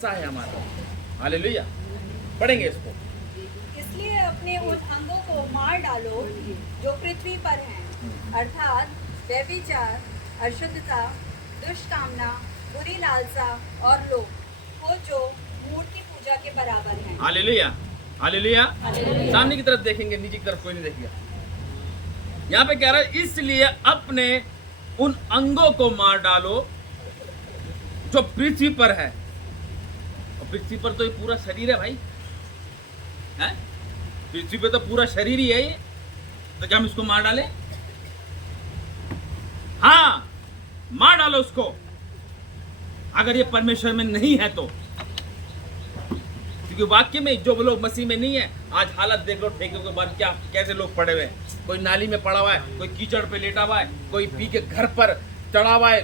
सा है हमारा। हालेलुया। पढ़ेंगे इसको। इसलिए अपने उन अंगों को मार डालो जो पृथ्वी पर हैं, अर्थात व्यभिचार, अशुद्धता, दुष्कामना, बुरी लालसा और लोभ को जो मूर्ति पूजा के बराबर हैं। हालेलुया। हालेलुया। हालेलुया। सामने की तरफ देखेंगे, नीचे की तरफ कोई नहीं देखेगा। यहाँ पे कह रहा है इसलिए अपने उन अंगों को मार डालो जो पृथ्वी पर है। और पृथ्वी पर तो ये पूरा शरीर है भाई, है? पृथ्वी पे तो पूरा शरीर ही है ये, तो क्या हम इसको मार डालें? हाँ, मार डालो उसको, अगर ये परमेश्वर में नहीं है तो। क्योंकि वाक्य में जो लोग मसीह में नहीं है, आज हालत देख लो ठेकों के बाद क्या कैसे लोग पड़े हुए हैं। कोई नाली में पड़ा हुआ है, कोई कीचड़ पे लेटा हुआ है, कोई पी के घर पर चढ़ा हुआ है,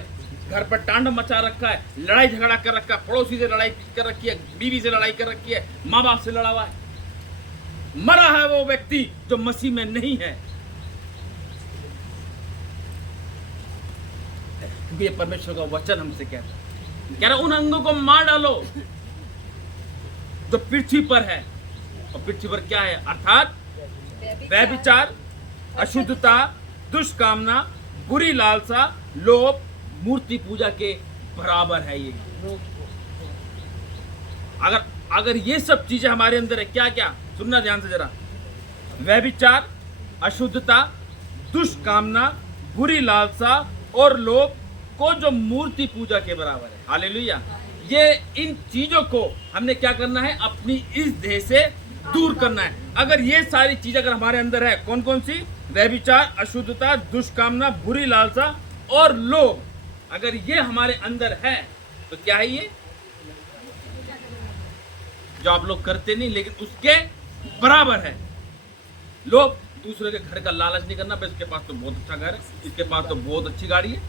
घर पर टांड मचा रखा है, लड़ाई झगड़ा कर रखा है, पड़ोसी से लड़ाई कर रखी है, बीवी से लड़ाई कर रखी है, माँ बाप से लड़ा हुआ है। मरा है वो व्यक्ति जो मसीह में नहीं है, क्योंकि ये परमेश्वर का वचन हमसे कहता है। कह रहा उन अंगों को मार डालो जो पृथ्वी पर है। और पृथ्वी पर क्या है? अर्थात व्यभिचार, अशुद्धता, दुष्कामना, बुरी लालसा, लोभ, मूर्ति पूजा के बराबर है ये। अगर ये सब चीजें हमारे अंदर है, क्या क्या? सुनना ध्यान से जरा। व्यभिचार, अशुद्धता, दुष्कामना, बुरी लालसा और लोभ को जो मूर्ति पूजा के बराबर है। हालेलुया। ये इन चीजों को हमने क्या करना है? अपनी इस देह से दूर करना है। अगर ये सारी चीजें अगर हमारे अंदर है, कौन कौन सी? व्यभिचार, अशुद्धता, दुष्कामना, बुरी लालसा और लोभ, अगर ये हमारे अंदर है तो क्या है ये? जो आप लोग करते नहीं लेकिन उसके बराबर है। लोभ, दूसरे के घर का लालच नहीं करना, बस इसके पास तो बहुत अच्छा घर है, इसके पास तो बहुत अच्छी गाड़ी है,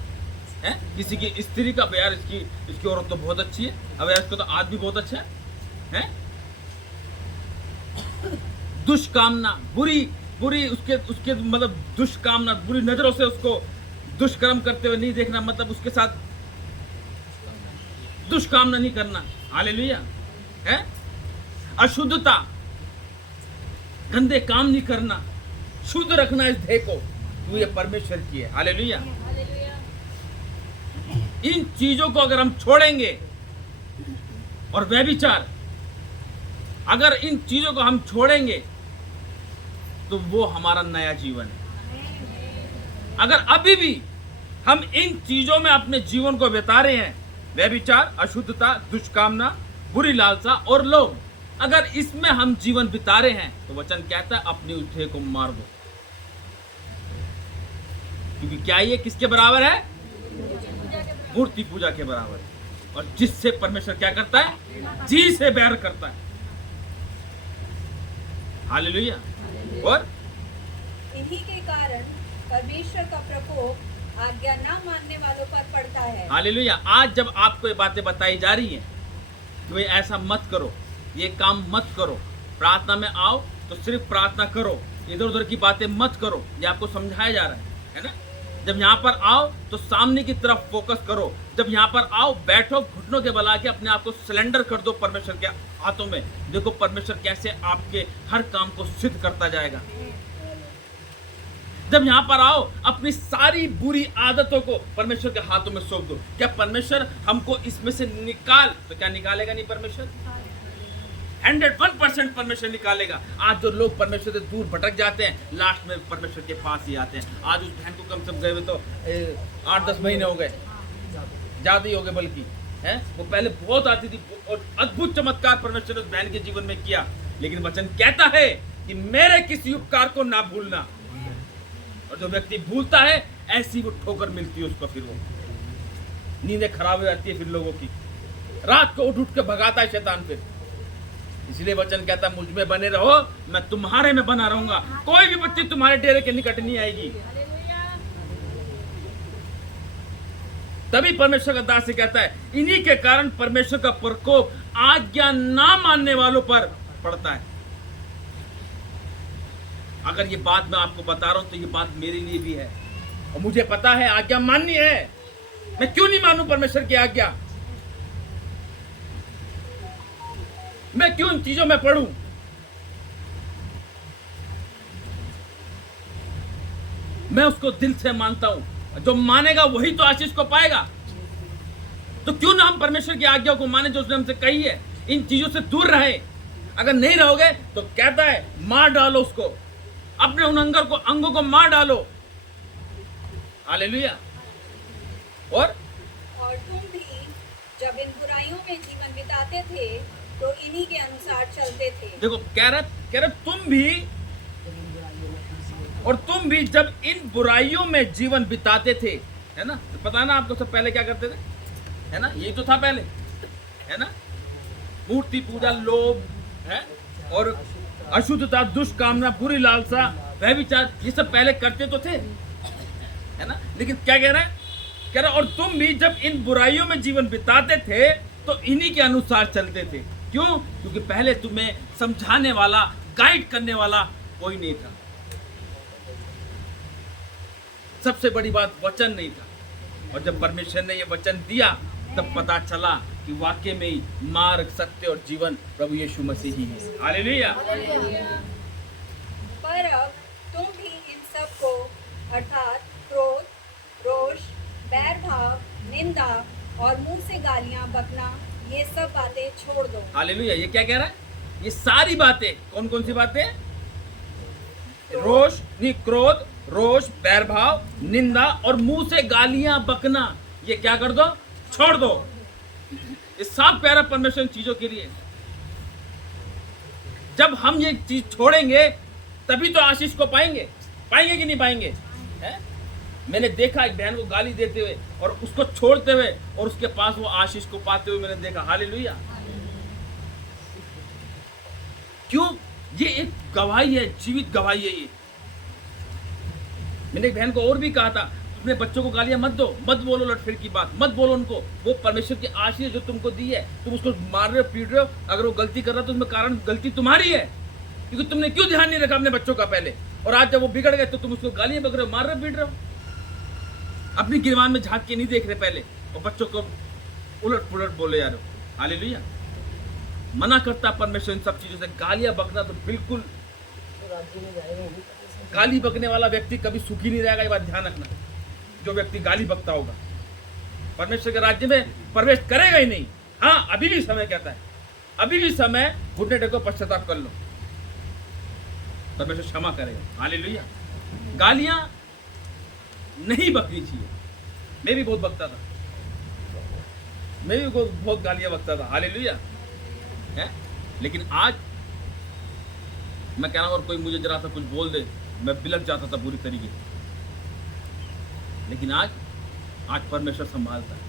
हैं? किसी की स्त्री का यार इसकी औरत तो बहुत अच्छी है, अब यार इसको तो आदमी बहुत अच्छा है, हैं? दुष्कामना, बुरी उसके मतलब दुष्कामना, बुरी नजरों से उसको दुष्कर्म करते हुए नहीं देखना, मतलब उसके साथ दुष्कामना नहीं करना। हालेलुया। है? अशुद्धता, गंदे काम नहीं करना, शुद्ध रखना इस देह को, तो ये परमेश्वर की है। हालेलुया। इन चीजों को अगर हम छोड़ेंगे, और व्यभिचार, अगर इन चीजों को हम छोड़ेंगे तो वो हमारा नया जीवन है। अगर अभी भी हम इन चीजों में अपने जीवन को बिता रहे हैं, व्यभिचार, अशुद्धता, दुष्कामना, बुरी लालसा और लोभ, अगर इसमें हम जीवन बिता रहे हैं तो वचन कहता है अपनी उस देह को मार दो। क्योंकि क्या ये किसके बराबर है? मूर्ति पूजा के बराबर है। और जिससे परमेश्वर क्या करता है? जी से बैर करता है। हालेलुया। और इन्हीं के कारण परमेश्वर का प्रकोप आज्ञा न मानने वालों पर पड़ता है। हालेलुया। आज जब आपको ये बातें बताई जा रही हैं कि भाई ऐसा मत करो, ये काम मत करो, प्रार्थना में आओ तो सिर्फ प्रार्थना करो, इधर उधर की बातें मत करो, ये आपको समझाया जा रहा है ना? जब यहाँ पर आओ तो सामने की तरफ फोकस करो। जब यहाँ पर आओ, बैठो, घुटनों के बल के अपने आप को सिलेंडर कर दो परमेश्वर के हाथों में। देखो परमेश्वर कैसे आपके हर काम को सिद्ध करता जाएगा। जब यहाँ पर आओ, अपनी सारी बुरी आदतों को परमेश्वर के हाथों में सौंप दो। क्या परमेश्वर हमको इसमें से निकाल, तो क्या निकालेगा नहीं परमेश्वर? 101% परमेश्वर निकालेगा। आज जो लोग परमेश्वर से दूर भटक जाते हैं, लास्ट में परमेश्वर के पास ही आते हैं। आज उस बहन को कम से कम गए हुए तो 8-10 महीने हो गए, ज्यादा ही हो गए बल्कि, है? वो पहले बहुत आती थी और अद्भुत चमत्कार परमेश्वर ने उस बहन के जीवन में किया। लेकिन वचन कहता है कि मेरे किसी उपकार को ना भूलना। और जो व्यक्ति भूलता है, ऐसी वो ठोकर मिलती है उसको, फिर वो नींदें खराब हो जाती है फिर लोगों की, रात को उठ के भगाता है शैतान। फिर इसलिए वचन कहता है मुझ में बने रहो, मैं तुम्हारे में बना रहूंगा, कोई भी बच्ची तुम्हारे डेरे के निकट नहीं आएगी। तभी परमेश्वर का दास से कहता है इन्हीं के कारण परमेश्वर का प्रकोप आज्ञा ना मानने वालों पर पड़ता है। अगर ये बात मैं आपको बता रहा हूं तो ये बात मेरे लिए भी है, और मुझे पता है आज्ञा माननी है। मैं क्यों नहीं मानूं परमेश्वर की आज्ञा? मैं क्यों इन चीजों में पढ़ूं? मैं उसको दिल से मानता हूं, जो मानेगा वही तो आशीष को पाएगा। तो क्यों ना हम परमेश्वर की आज्ञा को माने जो उसने हमसे कही है, इन चीजों से दूर रहे। अगर नहीं रहोगे तो कहता है मार डालो उसको, अपने उन अंगों को मार डालो। हालेलुया। और तुम भी जब इन बुराइयों में जीवन बिताते थे तो इन्हीं के अनुसार चलते थे। देखो कह रहा तुम भी जब इन बुराइयों में जीवन बिताते थे, है ना? तो पता है ना आपको सब पहले क्या करते थे, है ना? यही तो था पहले, है ना? मूर्ति पूजा, लोभ, है, और अशुद्धता, दुष्ट कामना, बुरी लालसा, व्यभिचार, ये सब पहले करते तो थे, है ना? लेकिन क्या कह रहा है? कह रहा और तुम भी जब इन बुराइयों में जीवन बिताते थे तो इन्हीं के अनुसार चलते थे। क्यों? क्योंकि पहले तुम्हें समझाने वाला, गाइड करने वाला कोई नहीं था। सबसे बड़ी बात वचन नहीं था, और जब परमेश्वर ने ये वचन दिया तब पता चला कि वाकई में ही मार्ग, सत्य और जीवन प्रभु यीशु मसीह ही है। हालेलुया। पर अब तुम भी इन सब को अर्थात क्रोध, रोष, बैर भाव, निंदा और मुंह से गालियां बकना, ये सब बातें छोड़ दो। हालेलुया। ये क्या कह रहा है? ये सारी बातें, कौन कौन सी बातें? रोष नहीं, क्रोध, रोष, बैर भाव, निंदा और मुंह से गालियां बकना, ये क्या कर दो? छोड़ दो। ये सब प्यारा परमेश्वर चीजों के लिए। जब हम ये चीज छोड़ेंगे तभी तो आशीष को पाएंगे कि नहीं पाएंगे? है? मैंने देखा एक बहन को गाली देते हुए और उसको छोड़ते हुए और उसके पास वो आशीष को पाते हुए मैंने देखा। हालेलुया। क्यों? ये एक गवाही है, जीवित गवाही है ये। मैंने एक बहन को और भी कहा था, अपने बच्चों को गालियां मत दो, मत बोलो लटफिर की बात, मत बोलो उनको। वो परमेश्वर की आशीष जो तुमको दी है, तुम उसको मार रहे हो, पीट रहे हो। अगर वो गलती कर रहा है तो उसमें कारण गलती तुम्हारी है, क्योंकि तुमने क्यों ध्यान नहीं रखा अपने बच्चों का पहले। और आज जब वो बिगड़ गए तो तुम उसको गालियां बक रहे हो, मार रहे हो, पीट रहे हो। अपनी गिरवान में झांक के नहीं देख रहे पहले, और बच्चों को उलट पुलट बोले जा रहे हो। हालेलुया। मना करता परमेश्वर इन सब चीजों से। गालियां बकना तो बिल्कुल, गाली बकने वाला व्यक्ति कभी सुखी नहीं रहेगा, ये बात ध्यान रखना। जो व्यक्ति गाली बकता होगा परमेश्वर के राज्य में प्रवेश करेगा ही नहीं। हाँ, अभी भी समय कहता है, अभी भी समय, घुटने टेको, पश्चाताप कर लो, परमेश्वर क्षमा करेगा। हालेलुया। गालियां नहीं बकनी चाहिए। मैं भी बहुत बकता था, मैं भी बहुत गालियां बकता था। हालेलुया। है? लेकिन आज मैं कह रहा हूं, और कोई मुझे जरा सा कुछ बोल दे, मैं बिलक जाता था पूरी तरीके से। लेकिन आज परमेश्वर संभालता है।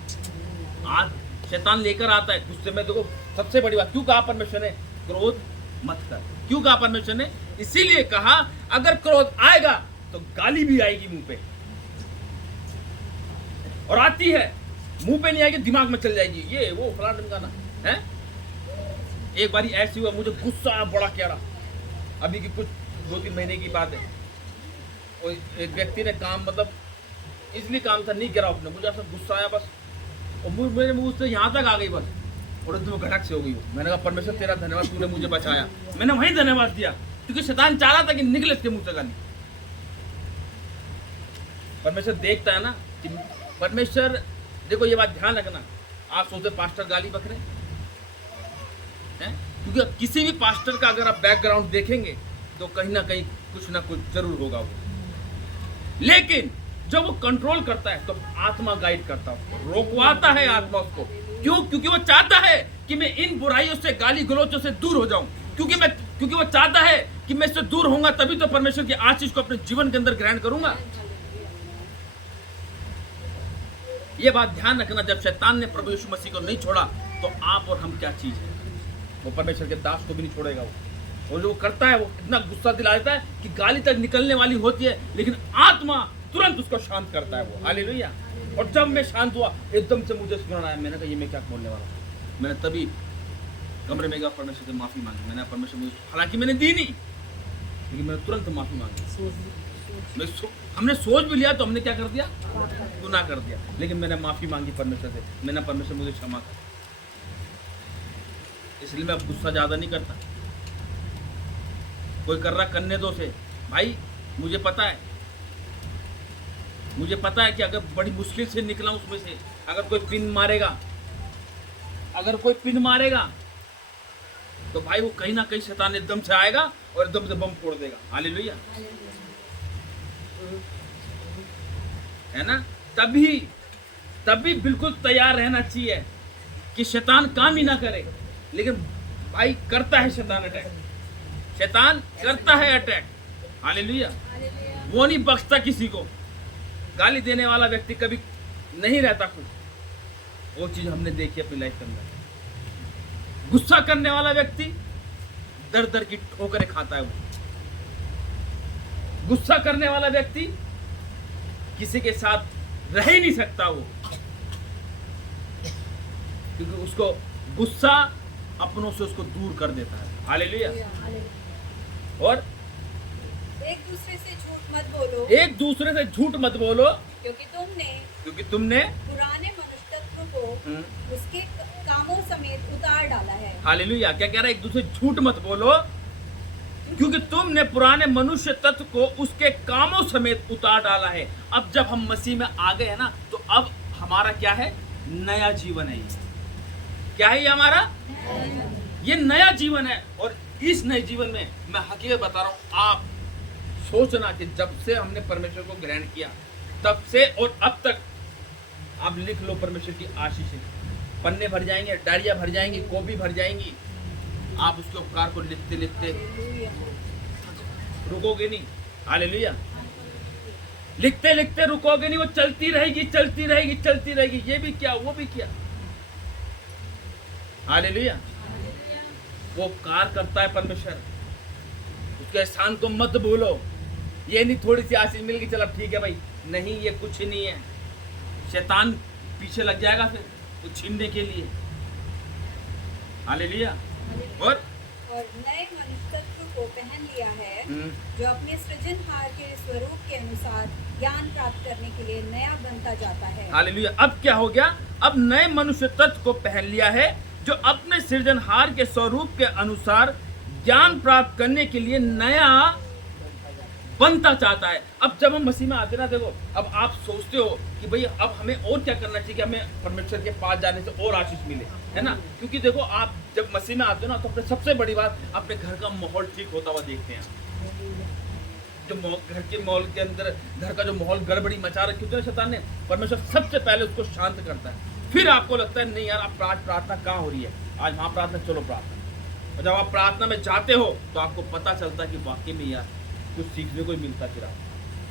आज शैतान लेकर आता है गुस्से में। देखो सबसे बड़ी बात क्यों कहा परमेश्वर ने? क्रोध मत कर। क्यों कहा परमेश्वर ने? इसीलिए कहा अगर क्रोध आएगा तो गाली भी आएगी मुंह पे, और आती है, मुंह पे नहीं आएगी, दिमाग में चल जाएगी, ये वो फलाना ढिमकाना है। एक बारी ऐसी हुआ, मुझे गुस्सा आया बड़ा क्या रहा। अभी की कुछ 2-3 महीने की बात है। वो एक व्यक्ति ने काम, मतलब इसलिए काम था, नहीं गिरा उसने, मुझे ऐसा गुस्सा आया बस, और मेरे मुंह से यहाँ तक आ गई बस, और एकदम घटक से हो गई। मैंने कहा परमेश्वर तेरा धन्यवाद, तूने मुझे बचाया। मैंने वहीं धन्यवाद दिया, क्योंकि शैतान चाह रहा था कि निकले इसके मुंह से गाली। परमेश्वर देखता है ना कि परमेश्वर, देखो ये बात ध्यान रखना। आप सोचते पास्टर गाली बक रहे हैं, क्योंकि किसी भी पास्टर का अगर आप बैकग्राउंड देखेंगे तो कहीं ना कहीं कुछ ना कुछ जरूर होगा वो। लेकिन जब वो कंट्रोल करता है तो आत्मा गाइड करता है, रोकवाता है आत्मा उसको। क्यों? क्योंकि वो चाहता है कि मैं इन बुराइयों से, गाली गलौचों से दूर हो जाऊं। क्योंकि वो चाहता है कि मैं इससे दूर होऊंगा तभी तो परमेश्वर की आशीष को अपने जीवन के अंदर ग्रहण करूंगा। ये बात ध्यान रखना। जब शैतान ने प्रभु यीशु मसीह को नहीं छोड़ा तो आप और हम क्या चीज है? वो परमेश्वर के दास को भी नहीं छोड़ेगा वो। और जो करता है वो इतना गुस्सा दिला देता है कि गाली तक निकलने वाली होती है, लेकिन आत्मा तुरंत उसको शांत करता है वो। हालेलुया। और जब मैं शांत हुआ, एकदम से मुझे स्मरण आया, मैंने कहा ये मैं क्या बोलने वाला हूं। मैंने तभी कमरे में गया, परमेश्वर से माफी मांगी। मैंने परमेश्वर मुझे, हालांकि मैंने दी नहीं, लेकिन मैंने तुरंत माफी मांगी। हमने सोच भी लिया तो हमने क्या कर दिया? गुनाह कर दिया। लेकिन मैंने माफी मांगी परमेश्वर से, मैंने परमेश्वर मुझे क्षमा कर। इसलिए मैं अब गुस्सा ज़्यादा नहीं करता। कोई कर रहा करने दो से भाई। मुझे पता है कि अगर बड़ी मुश्किल से निकला उसमें से, अगर कोई पिन मारेगा तो भाई वो कहीं ना कहीं शैतान एकदम से आएगा और एकदम से बम फोड़ देगा। हालेलुया, है ना। तभी बिल्कुल तैयार रहना चाहिए कि शैतान काम ही ना करे। लेकिन भाई करता है शैतान करता है अटैक। हालेलुया, वो नहीं बख्शता किसी को। गाली देने वाला व्यक्ति कभी नहीं रहता खुश। वो चीज हमने देखी अपनी लाइफ के अंदर। गुस्सा करने वाला व्यक्ति दर की ठोकरें खाता है। वो गुस्सा करने वाला व्यक्ति किसी के साथ रह ही नहीं सकता वो, क्योंकि उसको गुस्सा अपनों से उसको दूर कर देता है। हालेलुया। और एक दूसरे से झूठ मत बोलो, क्योंकि तुमने पुराने मनुष्य तत्व को उसके कामों समेत उतार डाला है। हालेलुया। क्या कह रहा है? एक दूसरे झूठ मत बोलो, क्योंकि तुमने पुराने मनुष्य तत्व को उसके कामों समेत उतार डाला है। अब जब हम मसीह में आ गए हैं ना, तो अब हमारा क्या है? नया जीवन है। क्या है ये हमारा? ये नया जीवन है। और इस नए जीवन में मैं हकीकत बता रहा हूँ, आप सोचना कि जब से हमने परमेश्वर को ग्रहण किया तब से और अब तक, आप लिख लो परमेश्वर की आशीषें। पन्ने भर जाएंगे, डायरिया भर जाएंगी, कॉपी भर जाएंगी। आप उसके उपकार को लिखते लिखते रुकोगे नहीं। हालेलुया। लिखते लिखते रुकोगे नहीं, वो चलती रहेगी। ये भी क्या, वो भी क्या। हालेलुया। वो उपकार करता है परमेश्वर। उसके एहसान को मत भूलो। ये नहीं थोड़ी सी आशीष मिल गई चलो ठीक है भाई, नहीं, ये कुछ नहीं है। शैतान पीछे लग जाएगा फिर वो छीनने के लिए। हालेलुया। और नए मनुष्य तत्व को पहन लिया है, जो अपने सृजनहार के स्वरूप के अनुसार ज्ञान प्राप्त करने के लिए नया बनता जाता है। हालेलुया। अब क्या हो गया? अब नए मनुष्य तत्व को पहन लिया है, जो अपने सृजनहार के स्वरूप के अनुसार ज्ञान प्राप्त करने के लिए नया बनता चाहता है। अब जब हम मसीह में आते ना, देखो, अब आप सोचते हो कि भाई अब हमें और क्या करना चाहिए कि हमें परमेश्वर के पास जाने से और आशीष मिले, है ना। क्योंकि देखो, आप जब मसीह में आते हो ना, तो अपने सबसे बड़ी बात, अपने घर का माहौल ठीक होता हुआ देखते हैं। जो घर के माहौल के अंदर, घर का जो माहौल गड़बड़ी मचा रखी होती है शैतान ने, परमेश्वर सबसे पहले उसको शांत करता है। फिर आपको लगता है नहीं यार, आप प्रार्थना कहाँ हो रही है, आज वहाँ प्रार्थना, चलो प्रार्थना। और जब आप प्रार्थना में जाते हो तो आपको पता चलता है कि वाकई में यार कुछ सीखने को मिलता, फिर आप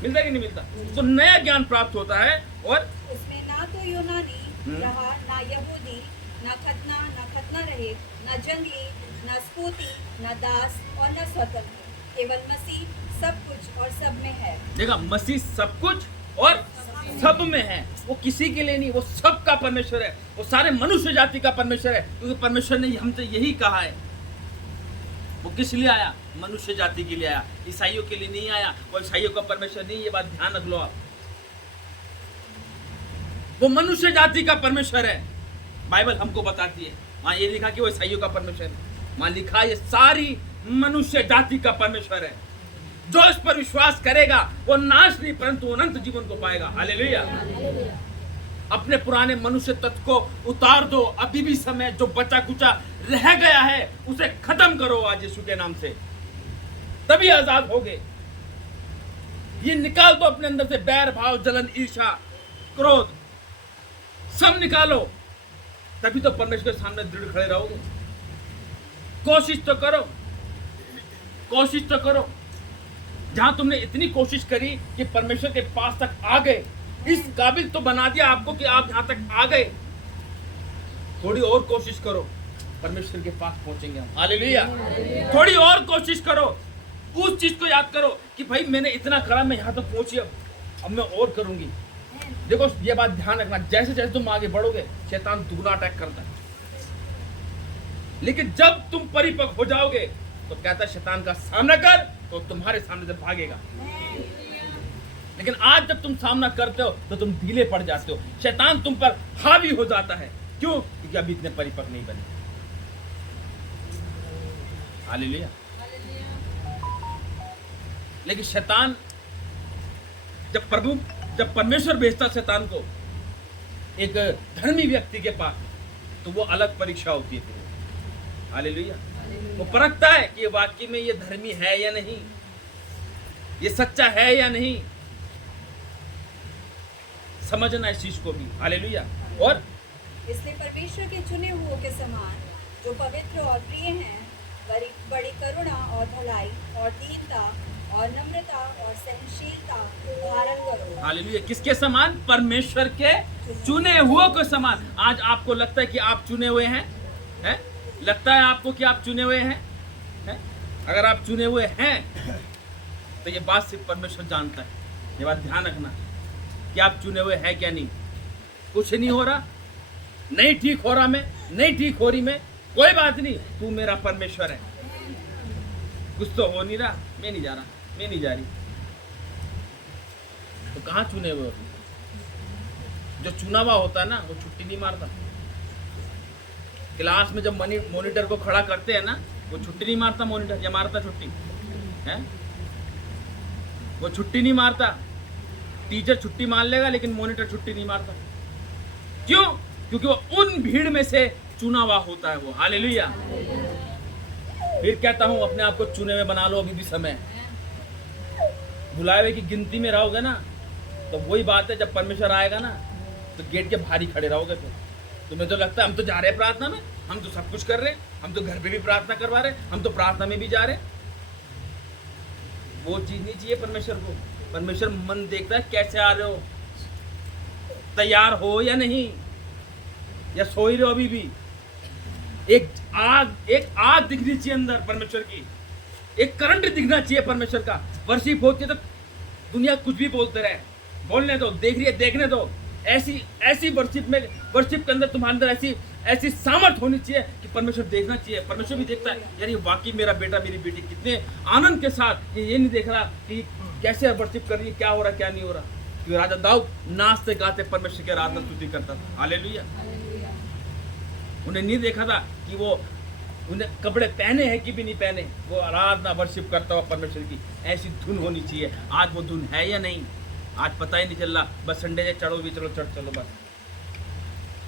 मिलता कि नहीं मिलता। तो नया ज्ञान प्राप्त होता है। और उसमें ना तो यूनानी रहा, ना यहूदी, ना खतना रहे, ना जंगली, ना स्फूर्ति, ना दास और ना स्वतंत्र, केवल मसीह सब कुछ और सब में है। देखा, मसीह सब कुछ और सब में है। वो किसी के लिए नहीं, वो सबका परमेश्वर है। वो सारे मनुष्य जाति का परमेश्वर है, क्योंकि परमेश्वर ने हमसे यही कहा है। वो किस लिए आया? मनुष्य जाति के लिए आया, ईसाइयों के लिए नहीं आया। वो ईसाइयों का परमेश्वर नहीं, ये बात ध्यान रख लो आप। वो मनुष्य जाति का परमेश्वर है। बाइबल हमको बताती है, वहां ये लिखा कि वो ईसाइयों का परमेश्वर है, वहां लिखा ये सारी मनुष्य जाति का परमेश्वर है। जो इस पर विश्वास करेगा वो नाश नहीं परंतु अनंत जीवन को पाएगा। हालेलुया। अपने पुराने मनुष्य तत्व को उतार दो। अभी भी समय जो बचा कुचा रह गया है उसे खत्म करो आज यीशु के नाम से, तभी आजाद होगे। ये निकाल दो अपने अंदर से, बैर भाव, जलन, ईर्ष्या, क्रोध, सब निकालो, तभी तो परमेश्वर के सामने दृढ़ खड़े रहोगे। कोशिश तो करो। जहां तुमने इतनी कोशिश करी कि परमेश्वर के पास तक आ गए, इस काबिल तो बना दिया आपको कि आप यहां तक आ गए, थोड़ी और कोशिश करो, परमेश्वर के पास पहुंचेंगे हम। हालेलुया। थोड़ी और कोशिश करो, उस चीज को याद करो कि भाई मैंने इतना करा, मैं यहां तक पहुंची, अब मैं और करूंगी। देखो, ये बात ध्यान रखना, जैसे जैसे तुम आगे बढ़ोगे शैतान दुगना अटैक करता है, लेकिन जब तुम परिपक्व हो जाओगे तो कहता है शैतान का सामना कर तो तुम्हारे सामने से भागेगा। लेकिन आज जब तुम सामना करते हो तो तुम ढीले पड़ जाते हो, शैतान तुम पर हावी हो जाता है। क्यों? क्योंकि अभी इतने परिपक्व नहीं बने। हालेलुया। लेकिन शैतान जब परमेश्वर भेजता शैतान को एक धर्मी व्यक्ति के पास, तो वो अलग परीक्षा होती है फिर। हालेलुया। वो परखता है कि वाकई में ये धर्मी है या नहीं, ये सच्चा है या नहीं, समझना इस चीज को भी। हालेलुया। और इसलिए परमेश्वर के चुने हुओं के समान जो पवित्र और प्रिय हैं, बड़ी करुणा और भलाई और दीनता और नम्रता और सहनशीलता धारण करो। हालेलुया। किसके समान? परमेश्वर के चुने हुओं के समान। आज आपको लगता है कि आप चुने हुए हैं? लगता है आपको कि आप चुने हुए हैं? अगर आप चुने हुए हैं तो ये बात सिर्फ परमेश्वर जानता है। ये बात ध्यान रखना कि आप चुने हुए हैं क्या नहीं। कुछ नहीं हो रहा, नहीं ठीक हो रहा, मैं नहीं ठीक हो रही, मैं कोई बात नहीं, तू मेरा परमेश्वर है। कुछ तो हो नहीं रहा, मैं नहीं जा रहा, मैं नहीं जा रही, तो कहाँ चुने हुए हो? जो चुना हुआ होता है ना, वो छुट्टी नहीं मारता। क्लास में जब मॉनिटर को खड़ा करते हैं ना, वो छुट्टी नहीं मारता मॉनिटर, या मारता छुट्टी है? वो छुट्टी नहीं मारता। टीचर छुट्टी मार लेगा लेकिन मॉनिटर छुट्टी नहीं मारता। क्यों? क्योंकि वो उन भीड़ में से चुना हुआ होता है वो। हालेलुया। फिर कहता हूं, अपने आप को चुने में बना लो, अभी भी समय है। बुलाए हुए की गिनती में रहोगे ना, तो वही बात है, जब परमेश्वर आएगा ना, तो गेट के बाहर ही खड़े रहोगे। फिर तुम्हें तो लगता है हम तो जा रहे हैं प्रार्थना में, हम तो सब कुछ कर रहे हैं, हम तो घर पे भी प्रार्थना करवा रहे हैं, हम तो प्रार्थना में भी जा रहे हैं। वो चीज नहीं चाहिए परमेश्वर को। परमेश्वर मन देखता है कैसे आ रहे हो, तैयार हो या नहीं, या सो ही रहे हो अभी भी। एक आग दिखनी चाहिए अंदर परमेश्वर की, एक करंट दिखना चाहिए परमेश्वर का। वर्शिप होती है तो दुनिया कुछ भी बोलते रहे, बोलने दो, देखने दो। ऐसी वर्शिप के अंदर तुम्हारे अंदर ऐसी सामर्थ होनी चाहिए कि परमेश्वर देखना चाहिए। परमेश्वर भी देखता है, यार ये वाकई मेरा बेटा मेरी बेटी कितने आनंद के साथ, ये नहीं देख रहा कि कैसे वर्शिप कर रही है, क्या हो रहा क्या नहीं हो रहा। क्योंकि राजा दाऊद नाचते गाते परमेश्वर की आराधना स्तुति करता था। हालेलुया। उन्हें नहीं देखा था कि वो उन्हें कपड़े पहने हैं कि भी नहीं पहने, वो आराधना वर्शिप करता हुआ परमेश्वर की ऐसी धुन होनी चाहिए। आज वो धुन है या नहीं, आज पता ही नहीं चल रहा। बस संडे से चढ़ो भी चलो, चढ़ चलो, बस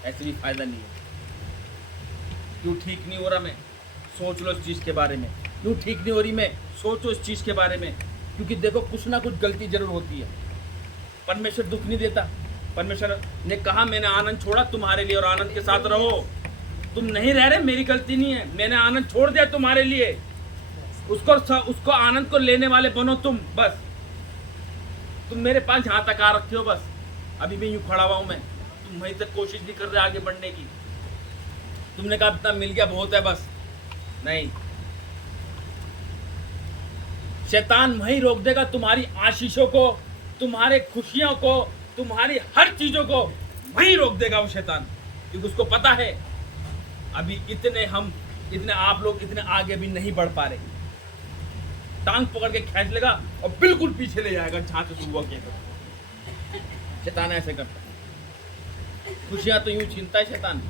ऐसे भी फायदा नहीं है। क्यों ठीक नहीं हो रहा मैं, सोच लो इस चीज़ के बारे में। क्यों ठीक नहीं हो रही मैं, सोचो इस चीज़ के बारे में। क्योंकि देखो कुछ ना कुछ गलती जरूर होती है। परमेश्वर दुख नहीं देता। परमेश्वर ने कहा मैंने आनंद छोड़ा तुम्हारे लिए और आनंद के साथ रहो। तुम नहीं रह रहे, मेरी गलती नहीं है, मैंने आनंद छोड़ दिया तुम्हारे लिए। उसको आनंद को लेने वाले बनो तुम। बस तुम मेरे पास यहाँ तक आ रखे हो, बस अभी भी यूं खड़ा हुआ हूं मैं, तुम वहीं तक कोशिश नहीं कर रहे आगे बढ़ने की। तुमने कहा इतना मिल गया बहुत है, बस नहीं। शैतान वहीं रोक देगा तुम्हारी आशीषों को, तुम्हारे खुशियों को, तुम्हारी हर चीजों को वहीं रोक देगा वो शैतान। क्योंकि उसको पता है अभी इतने आप लोग इतने आगे भी नहीं बढ़ पा रहे। टांग पकड़ के खींच लेगा और बिल्कुल पीछे ले जाएगा जहां से शुरू किया। शैतान ऐसे करता है। खुशियां तो यूं छीनता है शैतान,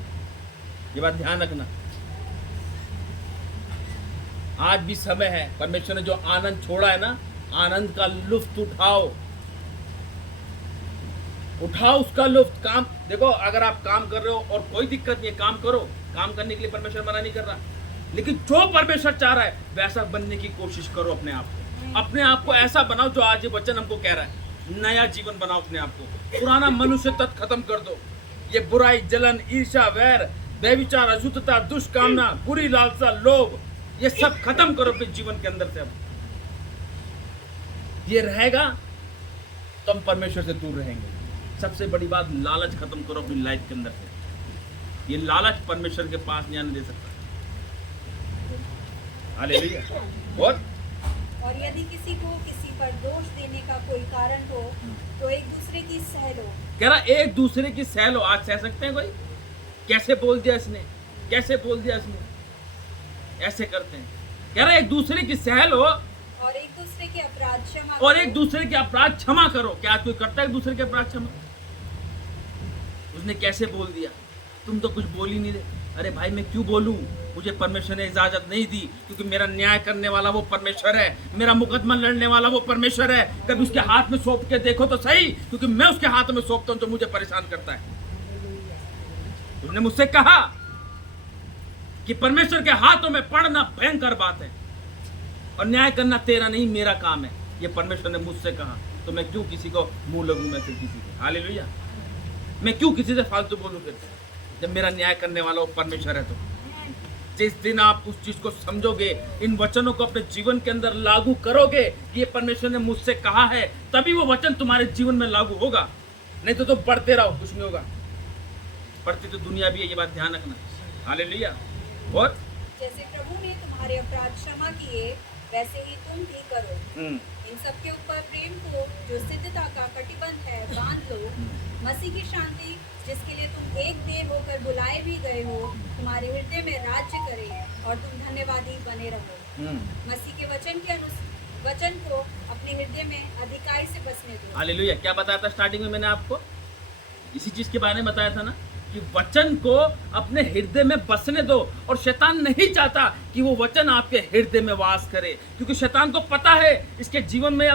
ये बात ध्यान रखना। आज भी समय है, परमेश्वर ने जो आनंद छोड़ा है ना, आनंद का लुत्फ उठाओ उसका लुत्फ। काम देखो, अगर आप काम कर रहे हो और कोई दिक्कत नहीं है, काम करो, काम करने के लिए परमेश्वर मना नहीं कर रहा। लेकिन जो परमेश्वर चाह रहा है वैसा बनने की कोशिश करो। अपने आप को ऐसा बनाओ जो आज ये वचन हमको कह रहा है। नया जीवन बनाओ अपने आप को। पुराना मनुष्य तत्व खत्म कर दो। ये बुराई, जलन, ईर्ष्या, वैर, व्यभिचार, अशुद्धता, दुष्कामना, बुरी लालसा, लोभ, ये सब खत्म करो अपने जीवन के अंदर से। अब ये रहेगा तो हम परमेश्वर से दूर रहेंगे। सबसे बड़ी बात, लालच खत्म करो अपनी लाइफ के अंदर से। ये लालच परमेश्वर के पास नहीं आने दे सकता। हालेलुया। और यदि किसी को किसी पर दोष देने का कोई कारण हो तो एक दूसरे की सह लो। कह रहा एक दूसरे की सह लो। आज सह सकते हैं कोई? कैसे बोल दिया इसने, कैसे बोल दिया इसने, ऐसे करते हैं। कह रहा एक दूसरे की सह लो और एक दूसरे के अपराध क्षमा और एक दूसरे के अपराध क्षमा करो। क्या कोई करता है एक दूसरे के अपराध क्षमा? उसने कैसे बोल दिया, तुम तो कुछ बोल ही नहीं रहे। अरे भाई मैं क्यों बोलूं, मुझे परमेश्वर ने इजाजत नहीं दी, क्योंकि मेरा न्याय करने वाला वो परमेश्वर है, मेरा मुकदमा लड़ने वाला वो परमेश्वर है। कभी उसके हाथ में सौंप के देखो तो सही, क्योंकि मैं उसके हाथ में सौंपता हूं तो मुझे परेशान करता है। उसने मुझसे कहा कि परमेश्वर के हाथों में पड़ना भयंकर बात है, और न्याय करना तेरा नहीं मेरा काम है। ये परमेश्वर ने मुझसे कहा, तो मैं क्यों किसी को मुंह लगूं मैं फिर किसी को? हालेलुया। मैं क्यों किसी से फालतू बोलूं फिर, जब मेरा न्याय करने वाला वो परमेश्वर है। तो जिस दिन आप उस चीज को समझोगे, इन वचनों को अपने जीवन के अंदर लागू करोगे, ये परमेश्वर ने मुझसे कहा है, तभी वो वचन तुम्हारे जीवन में लागू होगा। नहीं तो पढ़ते रहो, कुछ नहीं होगा। पढ़ती तो दुनिया भी है, ये बात ध्यान रखना। हालेलुया। और जैसे प्रभु ने तुम्हारे अपराध क्षमा किए, वैसे ही तुम भी करो। इन सब के ऊपर प्रेम को, जो सिद्धता का कटिबंध है, बांध लो। मसीह की शांति, जिसके लिए तुम एक देर होकर बुलाए भी गए हो, तुम्हारे हृदय में राज्य करे, और तुम धन्यवादी बने रहो। मसीह के वचन को अपने हृदय में अधिकाई से बसने दो। हालेलुया। क्या बताया था स्टार्टिंग में मैंने आपको? इसी चीज के बारे में बताया था ना, कि वचन को अपने हृदय में बसने दो। और शैतान नहीं चाहता कि वो वचन आपके हृदय में वास करे, क्योंकि शैतान को पता है इसके जीवन में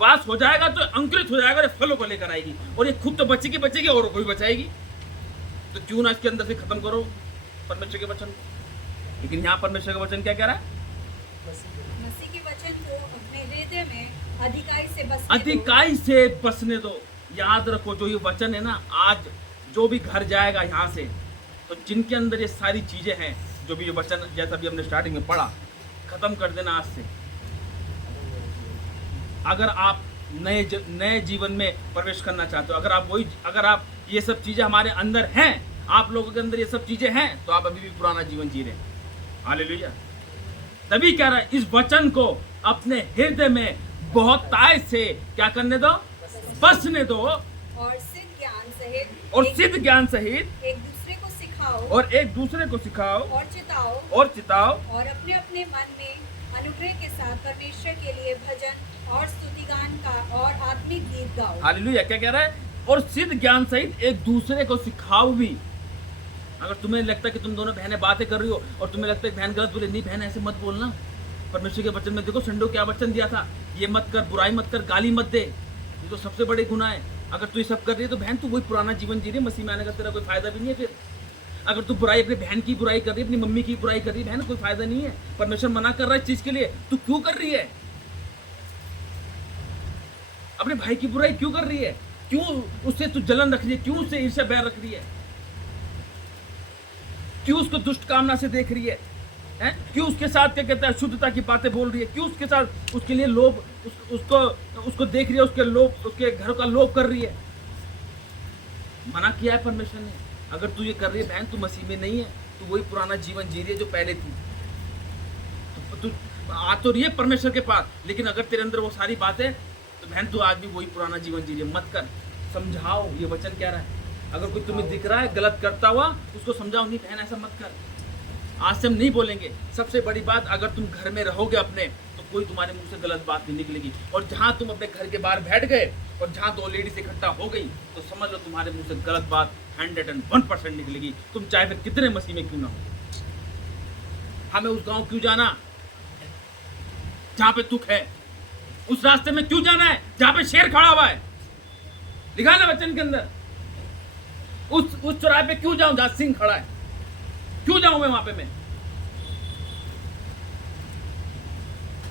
वास हो जाएगा तो अंकुरित हो जाएगा और फलों को लेकर आएगी, और ये खुद तो बचेगी और कोई बचाएगी। तो क्यों ना इसके अंदर से खत्म करो परमेश्वर के वचन को। लेकिन यहाँ परमेश्वर का वचन क्या कह रहा है? मसीह के वचन को अपने हृदय में अधिकाई से बसने दो। याद रखो, जो ये वचन है ना, आज जो भी घर जाएगा यहाँ से, तो जिनके अंदर ये सारी चीजें हैं, जो भी ये वचन जैसा भी हमने स्टार्टिंग में पढ़ा, खत्म कर देना आज से। अगर आप नए जीवन में प्रवेश करना चाहते हो, अगर आप ये सब चीजें हमारे अंदर हैं, आप लोगों के अंदर ये सब चीजें हैं, तो आप अभी भी पुराना जीवन जी रहे हैं। हालेलुया। तभी कह रहा है, इस वचन को अपने हृदय में बहुत ताय से क्या करने दो? बसने दो। और सिद्ध ज्ञान सहित एक दूसरे को सिखाओ और चिताओ और अपने अपने मन में अनुग्रह के साथ परमेश्वर के लिए भजन और स्तुतिगान का और आत्मिक गीत गाओ। हालेलुया। क्या कह रहा है? और सिद्ध ज्ञान सहित एक दूसरे को सिखाओ भी। अगर तुम्हें लगता है कि तुम दोनों बहनें बातें कर रही हो और तुम्हें लगता है कि बहन गलत बोले, नहीं बहन ऐसे मत बोलना। परमेश्वर के वचन में देखो, संडो क्या वचन दिया था, ये मत कर, बुराई मत कर, गाली मत दे, ये तो सबसे बड़े गुनाह है। अगर तू ये सब कर रही है तो बहन तू वही पुराना जीवन जी रही है, मसीह में आने का तेरा कोई फायदा भी नहीं है। फिर अगर तू बुराई अपनी बहन की बुराई कर रही है, अपनी मम्मी की बुराई कर रही है, बहन कोई फायदा नहीं है। परमेश्वर मना कर रहा है इस चीज के लिए, तू क्यों कर रही है? अपने भाई की बुराई क्यों कर रही है? क्यों उससे तू जलन रख रही है? क्यों उससे ईर्ष्या बैर रख रही है? क्यों उसको दुष्ट कामना से देख रही है? क्यों उसके साथ क्या कहता है शुद्धता की बातें बोल रही है? क्यों उसके साथ उसके लिए लोभ उसको देख रही है, उसके घर का लोभ कर रही है? मना किया है परमेश्वर ने। अगर तू ये कर रही है बहन, तू मसीह में नहीं है, तू वही पुराना जीवन जी रही है जो पहले थी। तू आ तो रही है परमेश्वर के पास, लेकिन अगर तेरे अंदर वो सारी बातें, तो बहन तू आज भी वही पुराना जीवन जी रही है। मत कर, समझाओ ये वचन क्या रहा है। अगर कोई तुम्हें दिख रहा है गलत करता हुआ, उसको समझाओ, नहीं बहन ऐसा मत कर। आज से हम नहीं बोलेंगे। सबसे बड़ी बात, अगर तुम घर में रहोगे अपने, तो कोई तुम्हारे मुंह से गलत बात नहीं निकलेगी। और जहां तुम अपने घर के बाहर बैठ गए और जहां दो लेडीज इकट्ठा हो गई, तो समझ लो तुम्हारे मुंह से गलत बात 101% निकलेगी, तुम चाहे फिर कितने मसीह में क्यों ना हो। हमें उस गांव क्यों जाना जहां पे दुख है? उस रास्ते में क्यों जाना है जहां पे शेर खड़ा हुआ है? लिखा है ना वचन के अंदर। उस चौराहे पे क्यों जाऊं जहां सिंह खड़ा है? क्यों जाऊं मैं वहां पे? मैं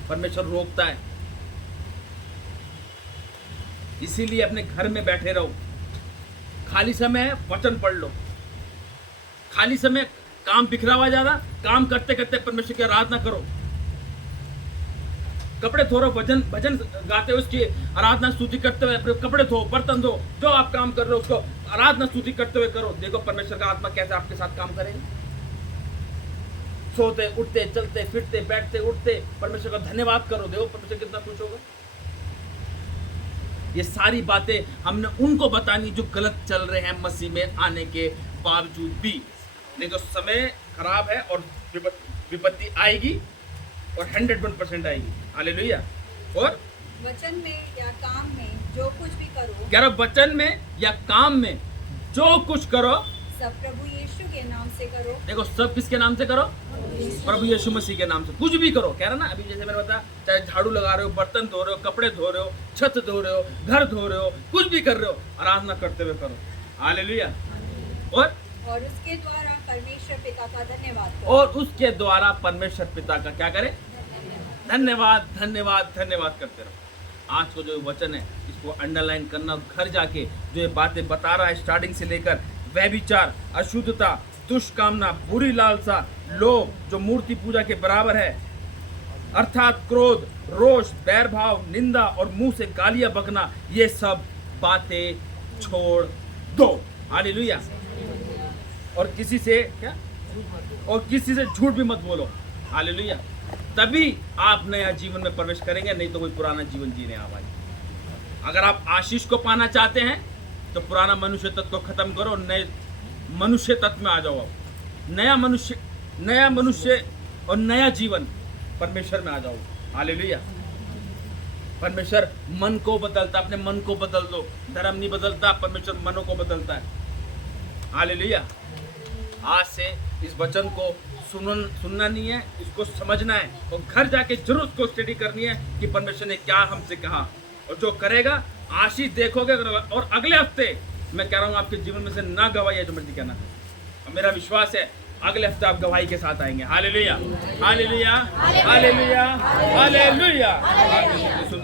परमेश्वर रोकता है। इसीलिए अपने घर में बैठे रहो। खाली समय वचन पढ़ लो। खाली समय काम बिखरा हुआ ज्यादा, काम करते करते परमेश्वर की आराधना करो। कपड़े धो रहे हो, भजन गाते हो, उसकी आराधना स्तुति करते हुए कपड़े धो, बर्तन धो, जो आप काम कर रहे हो उसको आराधना स्तुति करते हुए करो। देखो परमेश्वर का आत्मा कैसे आपके साथ काम करेगा। सोते उठते चलते फिरते बैठते उठते परमेश्वर का धन्यवाद करो। देखो परमेश्वर कितना खुश होगा। ये सारी बातें हमने उनको बतानी जो गलत चल रहे हैं मसीह में आने के बावजूद भी। नहीं तो समय खराब है और विपत्ति आएगी और 101% आएगी। हालेलुया। और वचन में या काम में जो कुछ भी करो, वचन में या काम में जो कुछ करो, सब प्रभु यीशु के नाम से करो। देखो सब किसके नाम से करो? प्रभु यीशु मसीह के नाम से। कुछ भी करो, कह रहा ना, अभी जैसे मैंने बताया, चाहे झाड़ू लगा रहे हो, बर्तन धो रहे हो, कपड़े धो रहे हो, छत धो रहे हो, घर धो रहे हो, कुछ भी कर रहे हो, आराधना करते हुए करो। हालेलुया। और उसके द्वारा परमेश्वर पिता का धन्यवाद करो। और उसके द्वारा परमेश्वर पिता का क्या करे? धन्यवाद, धन्यवाद, धन्यवाद करते रहो। आज को जो वचन है इसको अंडरलाइन करना, घर जाके जो ये बातें बता रहा है स्टार्टिंग से लेकर, व्यभिचार, अशुद्धता, दुष्कामना, बुरी लालसा, लोभ जो मूर्ति पूजा के बराबर है, अर्थात क्रोध, रोष, बैर भाव, निंदा और मुंह से गालियां बकना, ये सब बातें छोड़ दो। हालेलुया। और किसी से क्या? और किसी से झूठ भी मत बोलो। हालेलुया। तभी आप नया जीवन में प्रवेश करेंगे, नहीं तो कोई पुराना जीवन जीने आ भाई। अगर आप आशीष को पाना चाहते हैं तो पुराना मनुष्य तत्व को खत्म करो, नए मनुष्य तत्व में आ जाओ। नया मनुष्य और नया जीवन परमेश्वर में आ जाओ। हालेलुया। परमेश्वर मन को बदलता, अपने मन को बदल दो। धर्म नहीं बदलता, परमेश्वर मनों को बदलता है। हालेलुया। आज से इस वचन को सुनना नहीं है, इसको समझना है और घर जाके जरूर उसको स्टडी करनी है कि परमेश्वर ने क्या हमसे कहा, और जो करेगा आशीष देखोगे। और अगले हफ्ते मैं कह रहा हूँ आपके जीवन में से ना गवाही है, जो मर्जी कहना, और मेरा विश्वास है अगले हफ्ते आप गवाही के साथ आएंगे। Hallelujah, hallelujah, hallelujah, hallelujah.